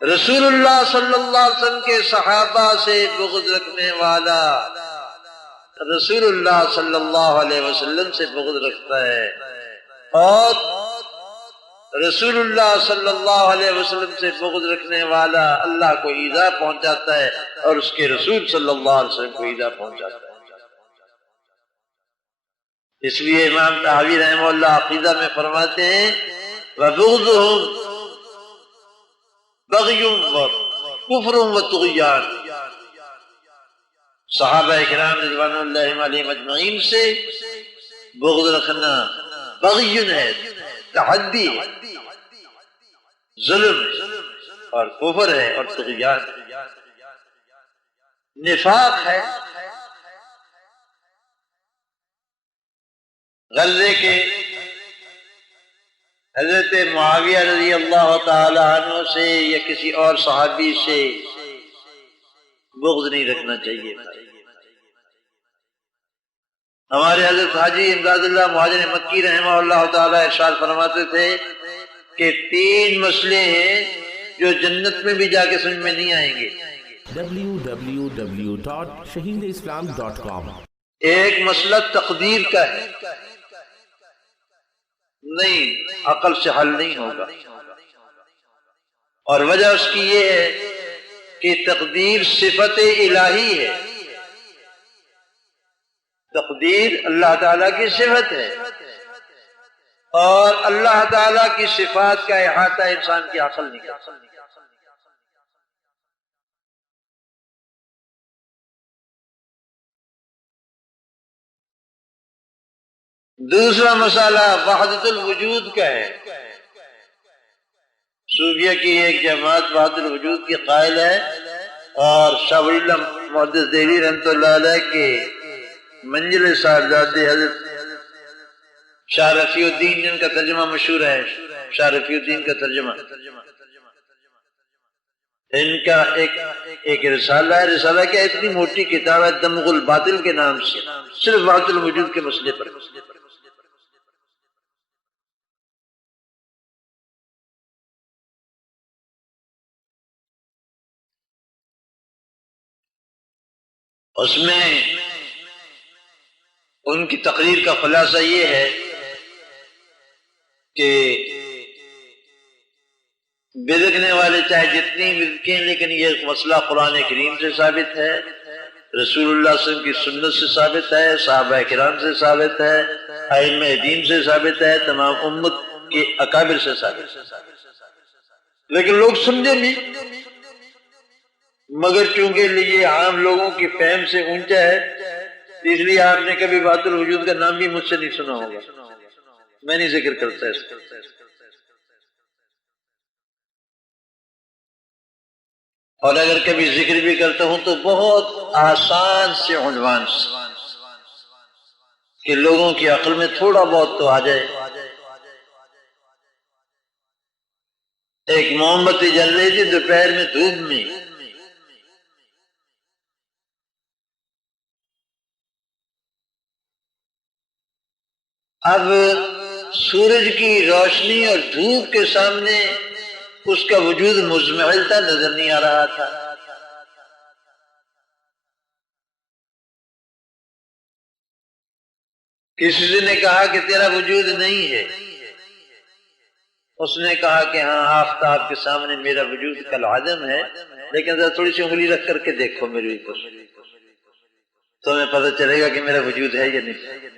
رسول اللہ صلی اللہ علیہ وسلم کے صحابہ سے بغض رکھنے والا رسول اللہ صلی اللہ علیہ وسلم سے بغض رکھتا ہے، اور رسول اللہ صلی اللہ علیہ وسلم سے بغض رکھنے والا اللہ کو ایذا پہنچاتا ہے اور اس کے رسول صلی اللہ علیہ وسلم کو ایذا پہنچاتا ہے۔ اس لیے امام طحاوی رحمہ اللہ عقیدہ میں فرماتے ہیں وَبُغْضُهُمْ بغی کفر و طغیان، صحابہ کرام رضوان اللہ علیہم اجمعین سے بغض رکھنا بغی ہے، تحدی ہے، ظلم ہے، اور کفر ہے، اور طغیان ہے، نفاق ہے۔ غزے کے حضرت معاویہ رضی اللہ تعالی عنہ سے یا کسی اور صحابی سے بغض نہیں رکھنا چاہیے۔ ہمارے حضرت حاجی امداد اللہ مہاجر مکی رحمہ اللہ تعالی ارشاد فرماتے تھے کہ 3 مسئلے ہیں جو جنت میں بھی جا کے سمجھ میں نہیں آئیں گے۔ www.shaheedislam.com ایک مسئلہ تقدیر کا ہے، نہیں عقل سے حل نہیں ہوگا، اور وجہ اس کی یہ ہے کہ تقدیر صفت الہی ہے، تقدیر اللہ تعالیٰ کی صفت ہے، اور اللہ تعالیٰ کی صفات کا احاطہ انسان کی عقل نہیں کرتا۔ دوسرا مسئلہ وحدت الوجود کا ہے۔ صوفیہ کی ایک جماعت وحدت الوجود کی قائل ہے، اور شاہ ولی اللہ محدث دہلوی رحمۃ اللہ علیہ کے منزل صاحبزاد حضرت شاہ رفیع الدین، جن کا ترجمہ مشہور ہے، شاہ رفیع الدین کا ترجمہ، ان کا ایک رسالہ ہے، رسالہ کیا اتنی موٹی کتاب ہے، دمغ الباطل کے نام سے، صرف وحدت الوجود کے مسئلے پر۔ اس میں ان کی تقریر کا خلاصہ یہ ہے کہ بدکنے والے چاہے جتنی بدکیں، لیکن یہ مسئلہ قرآن کریم سے ثابت ہے، رسول اللہ صلی اللہ علیہ وسلم کی سنت سے ثابت ہے، صحابہ کرام سے ثابت ہے، ائمہ دین سے ثابت ہے، تمام امت کے اکابر سے ثابت ہے، لیکن لوگ سمجھے نہیں، مگر چونکہ یہ عام لوگوں کی فہم سے اونچا ہے، اس لیے آپ نے کبھی بات الوجود کا نام بھی مجھ سے نہیں سنا ہوگا، میں نہیں ذکر کرتا اس کا۔ اور اگر کبھی ذکر بھی کرتا ہوں تو بہت آسان سے عنوان سے، کہ لوگوں کی عقل میں تھوڑا بہت تو آ جائے۔ ایک موم بتی جل رہی تھی دوپہر میں دھوپ میں، اب سورج کی روشنی اور دھوپ کے سامنے اس کا وجود مزمحل تھا، نظر نہیں آ رہا تھا۔ کسی نے کہا کہ تیرا وجود نہیں ہے، اس نے کہا کہ ہاں آفتاب کے سامنے میرا وجود کالعدم ہے، لیکن ذرا تھوڑی سی انگلی رکھ کر کے دیکھو میرے اوپر، تمہیں پتہ چلے گا کہ میرا وجود ہے یا نہیں۔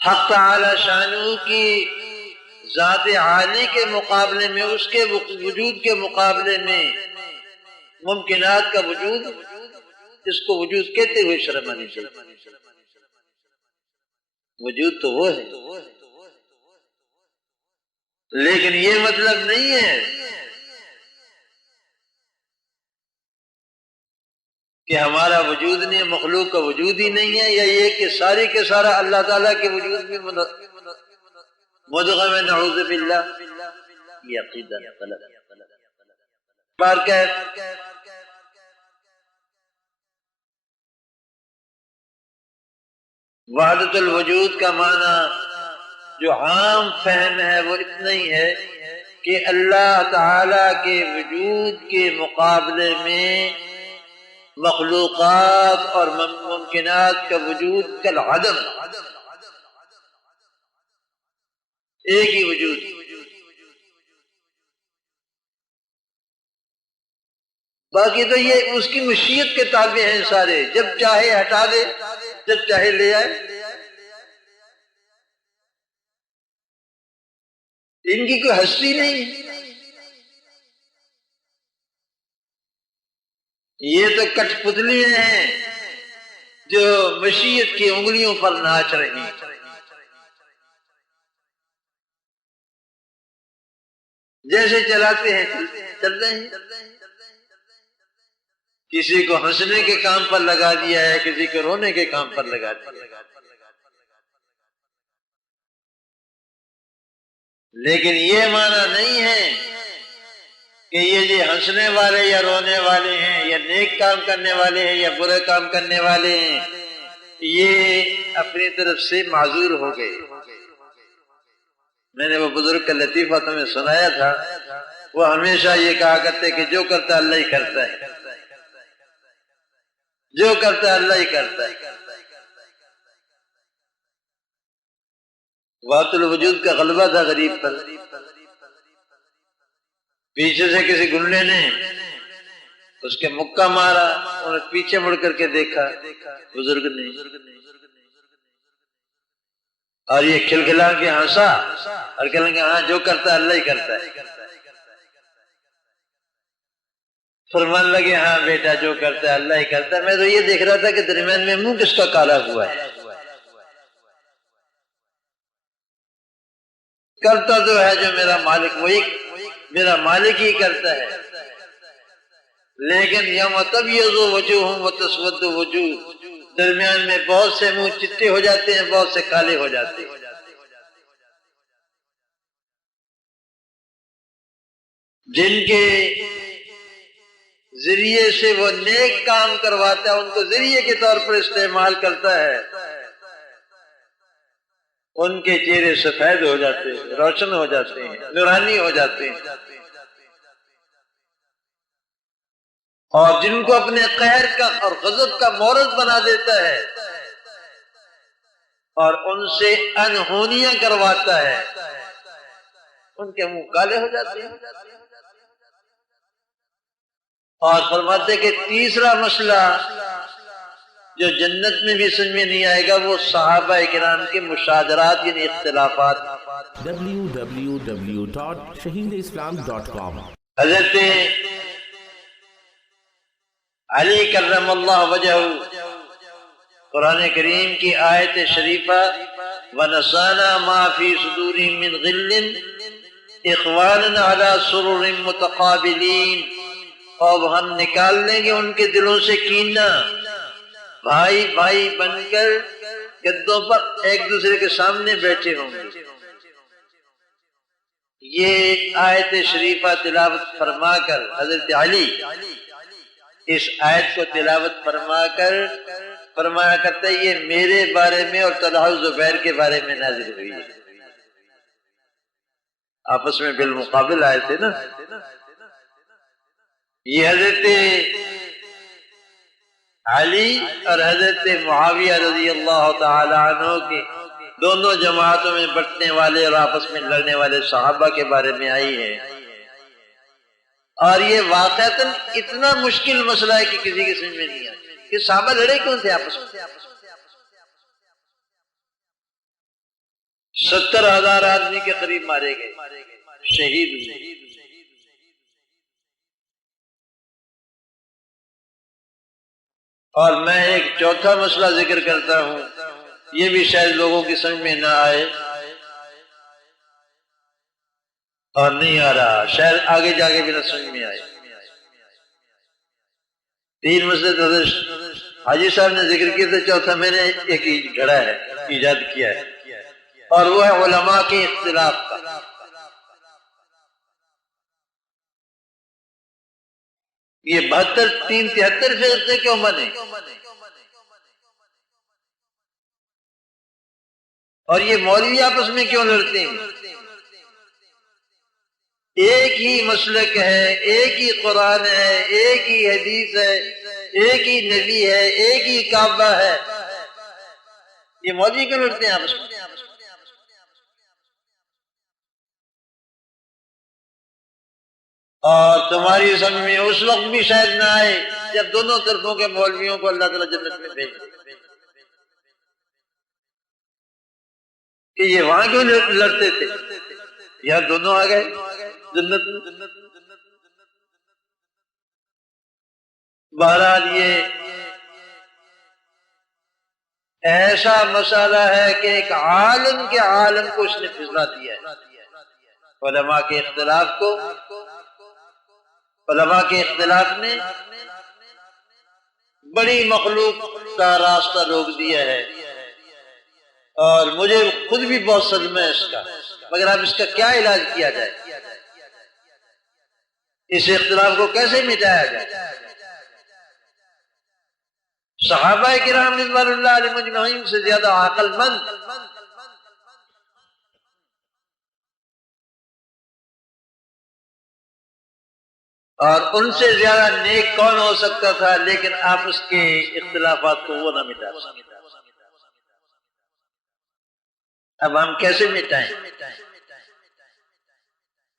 حق تعالی شانہ کی ذات عالی کے مقابلے میں، اس کے وجود کے مقابلے میں ممکنات کا وجود، اس کو وجود کہتے ہوئے شرم آنی چاہیے۔ وجود تو وہ ہے، لیکن یہ مطلب نہیں ہے کہ ہمارا وجود نہیں، مخلوق کا وجود ہی نہیں ہے، یا یہ کہ ساری کے سارا اللہ تعالیٰ کے وجود میں مدغم ہے، نعوذ باللہ، یہ عقیدہ غلط بار کہ وحدت الوجود کا معنی جو عام فہم ہے وہ اتنا ہی ہے کہ اللہ تعالی کے وجود کے مقابلے میں مخلوقات اور ممکنات کا وجود کالعدم، ایک ہی وجود۔ باقی تو یہ اس کی مشیت کے تابع ہیں سارے، جب چاہے ہٹا دے، جب چاہے لے آئے، ان کی کوئی ہستی نہیں۔ یہ تو کٹ پتلیاں ہیں جو مشیت کی انگلیوں پر ناچ رہی، جیسے چلاتے ہیں چل رہے ہیں۔ کسی کو ہنسنے کے کام پر لگا دیا ہے، کسی کو رونے کے کام پر لگا دیا ہے، لیکن یہ معنی نہیں ہے کہ یہ ہنسنے والے یا رونے والے ہیں، یا نیک کام کرنے والے ہیں یا برے کام کرنے والے ہیں، یہ اپنی طرف سے معذور ہو گئے۔ میں نے وہ بزرگ کا لطیفہ تمہیں سنایا تھا، وہ ہمیشہ یہ کہا کرتے کہ جو کرتا اللہ ہی کرتا ہے، جو کرتا اللہ ہی کرتا ہے۔ وحدت الوجود کا غلبہ تھا غریب پر۔ پیچھے سے کسی گنڈے نے اس کے مکہ مارا، انہوں نے پیچھے مڑ کر کے دیکھا، بزرگ نے، اور یہ کھلکھلا کے ہنسا اور کہنے لگا ہاں جو کرتا اللہ ہی کرتا ہے۔ فرمان لگے ہاں بیٹا جو کرتا ہے اللہ ہی کرتا ہے۔ میں تو یہ دیکھ رہا تھا کہ درمیان میں منہ کس کا کالا ہوا ہے، کرتا تو ہے جو میرا مالک، وہی میرا مالک ہی کرتا ہے، لیکن یوم تبیض وجوہ وتسود وجوہ، درمیان میں بہت سے منہ چٹے ہو جاتے ہیں، بہت سے کالے ہو جاتے ہیں۔ جن کے ذریعے سے وہ نیک کام کرواتا ہے، ان کو ذریعے کے طور پر استعمال کرتا ہے، ان کے چہرے سفید ہو جاتے ہیں، روشن ہو جاتے ہیں، نورانی ہو جاتے ہیں، اور جن کو اپنے قہر کا اور غضب کا مورد بنا دیتا ہے، اور ان سے انہونیاں کرواتا ہے، ان کے منہ کالے ہو جاتے ہیں۔ اور فرماتے کہ تیسرا مسئلہ جو جنت میں بھی سمجھ میں نہیں آئے گا وہ صحابہ کرام کے مشاجرات یعنی اختلافات۔ www.shaheedislam.com حضرت علی کرم اللہ وجہہ قرآن کریم کی آیت شریفہ وَنَزَعْنَا مَا فِي صُدُورِهِم مِّن غِلٍّ إِخْوَانًا عَلَى سُرُرٍ مُتَقَابِلِينَ، اب ہم نکال لیں گے ان کے دلوں سے کینہ، بھائی بھائی بن کر گدوں پر ایک دوسرے کے سامنے بیٹھے ہوں گے۔ یہ آیت شریفہ تلاوت فرما کر حضرت علی اس آیت کو تلاوت فرما کر فرمایا کرتا ہے یہ میرے بارے میں اور طلحہ و زبیر کے بارے میں نازل ہوئی ہے۔ آپس میں بالمقابل آئے تھے نا۔ یہ حضرت علی اور حضرت معاویہ رضی اللہ تعالی عنہ کے دونوں جماعتوں میں بٹنے والے اور آپس میں لڑنے والے صحابہ کے بارے میں آئی ہے، اور یہ واقعتاً اتنا مشکل مسئلہ ہے کہ کسی کے سمجھ میں نہیں آتا کہ صحابہ لڑے کیوں تھے آپس میں۔ 70,000 آدمی کے قریب مارے گئے، شہید ہوئے۔ اور میں ایک چوتھا مسئلہ ذکر کرتا ہوں، یہ بھی شاید لوگوں کی سمجھ میں نہ آئے اور نہیں آ رہا، شاید آگے جا کے بھی نہ سمجھ میں آئے۔ 3 مسئلے تو حضرت حاجی صاحب نے ذکر کیا تھا، چوتھا میں نے ایک گھڑا ہے، ایجاد کیا ہے، اور وہ ہے علماء کے اختلاف کا۔ یہ 73 فرقے کیوں بنے اور یہ مولوی آپس میں کیوں لڑتے ہیں؟ ایک ہی مسلک ہے، ایک ہی قرآن ہے، ایک ہی حدیث ہے، ایک ہی نبی ہے، ایک ہی کعبہ ہے، یہ مولوی کیوں لڑتے ہیں آپس میں؟ اور تمہاری سمجھ میں اس وقت بھی شاید نہ آئے جب دونوں طرفوں کے مولویوں کو اللہ تعالیٰ جنت میں بھیج دے کہ یہ وہاں کیوں لڑتے تھے، یہاں دونوں آ گئے جنت میں۔ بہرحال یہ ایسا مسئلہ ہے کہ ایک عالم کے عالم کو اس نے پھسلا دیا ہے۔ علماء کے اختلاف کو، علماء کے اختلاف نے بڑی مخلوق کا راستہ روک دیا ہے، اور مجھے خود بھی بہت صدمہ ہے اس کا، مگر اب اس کا کیا علاج کیا جائے، اس اختلاف کو کیسے مٹایا جائے؟ صحابہ کرام رضوان اللہ علیہم اجمعین سے زیادہ عقل مند اور ان سے زیادہ نیک کون ہو سکتا تھا، لیکن آپس کے اختلافات کو وہ نہ مٹا سکے۔ اب ہم کیسے مٹائیں؟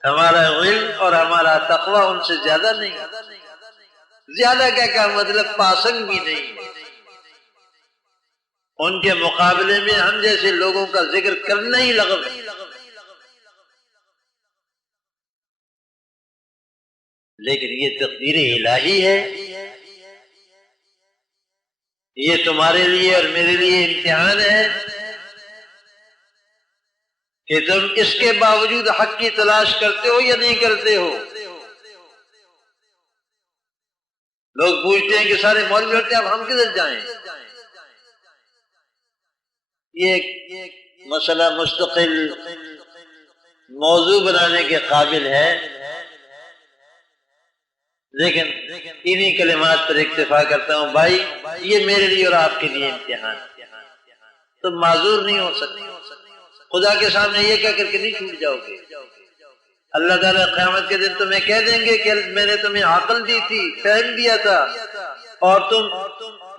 ہمارا علم اور ہمارا تقوی ان سے زیادہ نہیں، زیادہ کیا مطلب پاسنگ بھی نہیں، ان کے مقابلے میں ہم جیسے لوگوں کا ذکر کرنا ہی لغو ہے۔ لیکن یہ تقدیر الہی ہے، یہ تمہارے لیے اور میرے لیے امتحان ہے کہ تم اس کے باوجود حق کی تلاش کرتے ہو یا نہیں کرتے ہو۔ لوگ پوچھتے ہیں کہ سارے مولوی ہوتے ہیں، اب ہم کدھر جائیں؟ یہ ایک مسئلہ مستقل موضوع بنانے کے قابل ہے، لیکن انہی کلمات پر اکتفا کرتا ہوں۔ بھائی یہ میرے لیے اور آپ کے لیے امتحان، تم معذور نہیں ہو سکتے، خدا کے سامنے یہ کہہ کر کے نہیں چھوٹ جاؤ گے۔ اللہ تعالیٰ قیامت کے دن تمہیں کہہ دیں گے کہ میں نے تمہیں عقل دی تھی، فہم دیا تھا، اور تم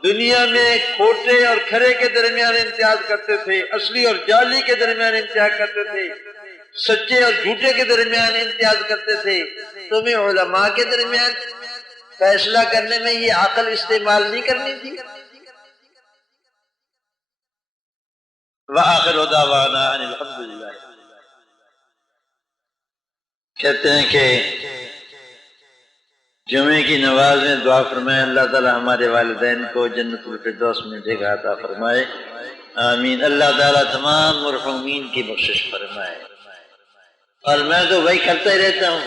دنیا میں کھوٹے اور کھرے کے درمیان امتیاز کرتے تھے، اصلی اور جعلی کے درمیان امتیاز کرتے تھے، سچے اور جھوٹے کے درمیان امتیاز کرتے تھے، تمہیں علماء کے درمیان فیصلہ کرنے میں یہ عقل استعمال نہیں کرنی تھی؟ وآخر دعوانا ان الحمدللہ۔ کہتے ہیں کہ جمعے کی نماز میں دعا فرمائے اللہ تعالی ہمارے والدین کو جنت الفردوس میں جگہ عطا فرمائے، آمین۔ اللہ تعالی تمام مرحومین کی بخشش فرمائے۔ اور میں تو وہی کرتا ہی رہتا ہوں،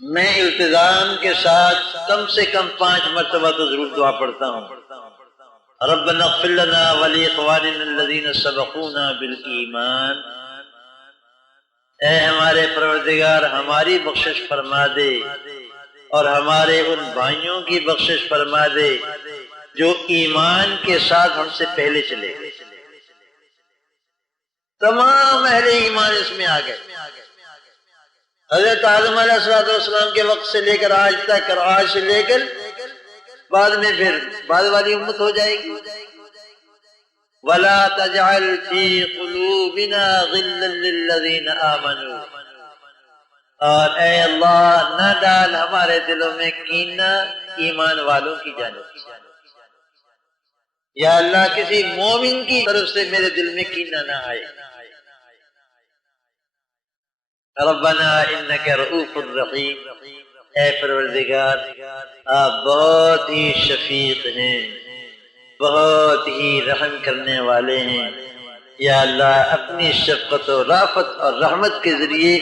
میں التزام کے ساتھ کم سے کم 5 مرتبہ تو ضرور دعا پڑھتا ہوں، ربنا اغفر لنا ولاخواننا الذین سبقونا بالایمان، اے ہمارے پروردگار ہماری بخشش فرما دے اور ہمارے ان بھائیوں کی بخشش فرما دے جو ایمان کے ساتھ ہم سے پہلے چلے گئے۔ تمام اہل ایمان اس میں آ گئے، حضرت آدم علیہ السلام کے وقت سے لے کر آج تک، اور آج سے لے کر بعد میں پھر بعد والی امت ہو جائے گی۔ وَلَا تَجْعَلْ فِي قُلُوبِنَا غِلًّا لِّلَّذِينَ آمَنُوا، اور اے اللہ نہ ڈال ہمارے دلوں میں کینہ ایمان والوں کی جانب سے، یا اللہ کسی مومن کی طرف سے میرے دل میں کینہ نہ آئے۔ ربنا انک رؤوف الرحیم، اے پروردگار آپ بہت ہی شفیق ہیں، بہت ہی رحم کرنے والے ہیں، یا اللہ اپنی شفقت و رافت اور رحمت کے ذریعے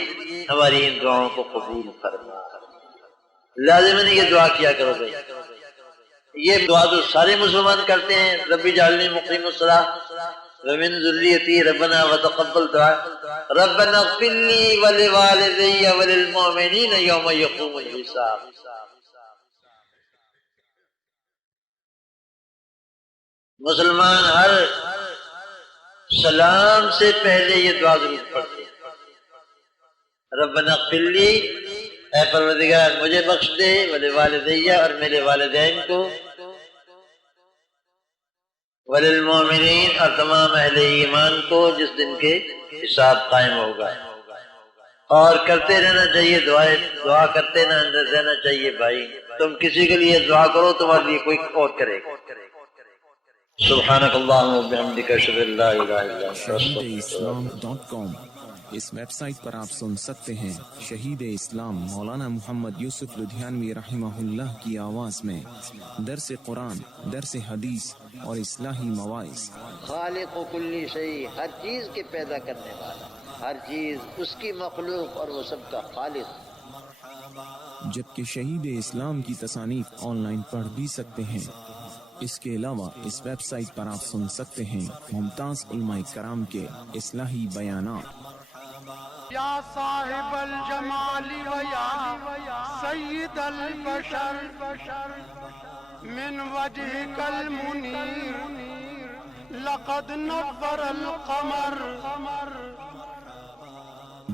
ہماری ان دعاؤں کو قبول فرما۔ لازم نہیں یہ دعا کیا کرو بھائی، یہ دعا تو سارے مسلمان کرتے ہیں، رب اجعلنی مقیم الصلاۃ ومن ذریتی ربنا وتقبل دعا، ربنا اغفر لی ولوالدی وللمؤمنین یوم یقوم الحساب۔ مسلمان ہر سلام سے پہلے یہ دعا ضرور پڑھتے ہیں، ربنا اغفر لی، اے پروردگار مجھے بخش دے، ولوالدی اور میرے والدین کو، وللمؤمنین اور تمام اہل ایمان کو جس دن کے حساب قائم ہوگا۔ اور کرتے رہنا چاہیے دعا کرتے رہنا چاہیے بھائی، تم کسی کے لیے دعا کرو تمہارے لیے کوئی اور کرے گا۔ سبحانک اللہم وبحمدک اشہد ان لا الہ الا انت شہیداسلام.com، اس ویب سائٹ پر آپ سن سکتے ہیں شہید اسلام مولانا محمد یوسف لدھیانوی رحمہ اللہ کی آواز میں درس قرآن، درس حدیث اور اصلاحی مواعظ۔ خالق و کلی شیء، ہر چیز کے پیدا کرنے والا، ہر چیز اس کی مخلوق اور وہ سب کا خالق۔ جبکہ شہید اسلام کی تصانیف آن لائن پڑھ بھی سکتے ہیں۔ اس کے علاوہ اس ویب سائٹ پر آپ سن سکتے ہیں ممتاز علماء کرام کے اصلاحی بیانات۔ یا صاحب الجمال و یا سید البشر من وجهك المنیر لقد نور القمر۔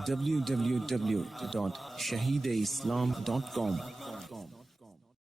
www.shahideislam.com